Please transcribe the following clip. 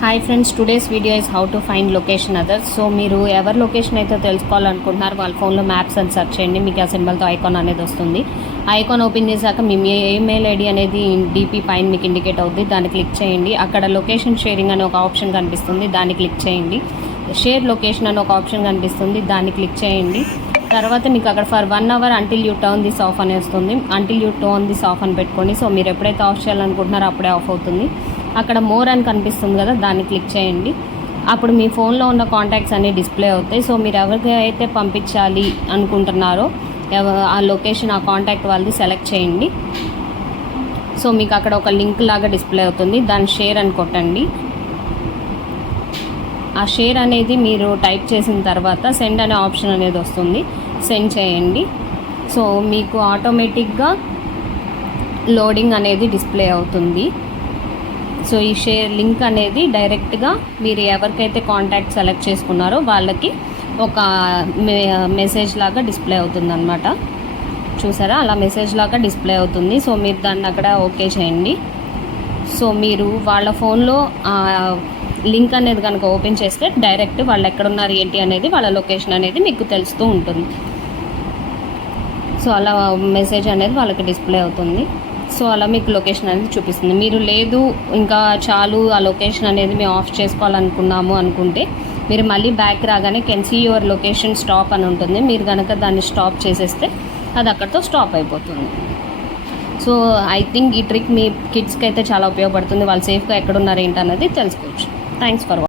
Hi friends, today's video is how to find location others. So మీరు ఎవరి location అయితే తెలుసుకోవాలనుకుంటున్నారు వాళ్ళ ఫోన్లో మ్యాప్స్ అని సెర్చ్ చేయండి. మీకు ఆ సింబల్తో ఐకాన్ అనేది వస్తుంది. ఐకాన్ ఓపెన్ చేశాక మీ ఈమెయిల్ ఐడి అనేది డీపీ పైన మీకు ఇండికేట్ అవుతుంది. దాన్ని క్లిక్ చేయండి. అక్కడ లొకేషన్ షేరింగ్ అనే ఒక ఆప్షన్ కనిపిస్తుంది, దాన్ని క్లిక్ చేయండి. షేర్ లొకేషన్ అని ఒక ఆప్షన్ కనిపిస్తుంది, దాన్ని క్లిక్ చేయండి. తర్వాత మీకు అక్కడ for 1 hour until you turn this of అని వస్తుంది. Until you turn this of అని పెట్టుకోండి. సో మీరు ఎప్పుడైతే ఆఫ్ చేయాలనుకుంటున్నారో అప్పుడే ఆఫ్ అవుతుంది. అక్కడ మోర్ అని కనిపిస్తుంది కదా, దాన్ని క్లిక్ చేయండి. అప్పుడు మీ ఫోన్లో ఉన్న కాంటాక్ట్స్ అన్నీ డిస్ప్లే అవుతాయి. సో మీరు ఎవరికి అయితే పంపించాలి అనుకుంటున్నారో ఆ లొకేషన్, ఆ కాంటాక్ట్ వాళ్ళది సెలెక్ట్ చేయండి. సో మీకు అక్కడ ఒక లింక్ లాగా డిస్ప్లే అవుతుంది, దాన్ని షేర్ అని కొట్టండి. ఆ షేర్ అనేది మీరు టైప్ చేసిన తర్వాత సెండ్ అనే ఆప్షన్ అనేది వస్తుంది, సెండ్ చేయండి. సో మీకు ఆటోమేటిక్గా లోడింగ్ అనేది డిస్ప్లే అవుతుంది. సో ఈ షేర్ లింక్ అనేది డైరెక్ట్గా మీరు ఎవరికైతే కాంటాక్ట్ సెలెక్ట్ చేసుకున్నారో వాళ్ళకి ఒక మెసేజ్ లాగా డిస్ప్లే అవుతుంది అనమాట. చూసారా, అలా మెసేజ్ లాగా డిస్ప్లే అవుతుంది. సో మీరు దాన్ని అక్కడ ఓకే చేయండి. సో మీరు వాళ్ళ ఫోన్లో లింక్ అనేది కనుక ఓపెన్ చేస్తే డైరెక్ట్ వాళ్ళు ఎక్కడున్నారు ఏంటి అనేది, వాళ్ళ లొకేషన్ అనేది మీకు తెలుస్తూ ఉంటుంది. సో అలా మెసేజ్ అనేది వాళ్ళకి డిస్ప్లే అవుతుంది. సో అలా మీకు లొకేషన్ అనేది చూపిస్తుంది. మీరు లేదు ఇంకా చాలు ఆ లొకేషన్ అనేది మేము ఆఫ్ చేసుకోవాలనుకున్నాము అనుకుంటే మీరు మళ్ళీ బ్యాక్ రాగానే can see your location stop అని ఉంటుంది. మీరు కనుక దాన్ని స్టాప్ చేసేస్తే అది అక్కడితో స్టాప్ అయిపోతుంది. సో ఐ థింక్ ఈ ట్రిక్ మీ కిడ్స్కి అయితే చాలా ఉపయోగపడుతుంది. వాళ్ళు సేఫ్గా ఎక్కడున్నారు ఏంటన్నది తెలుసుకోవచ్చు. Thanks for watching.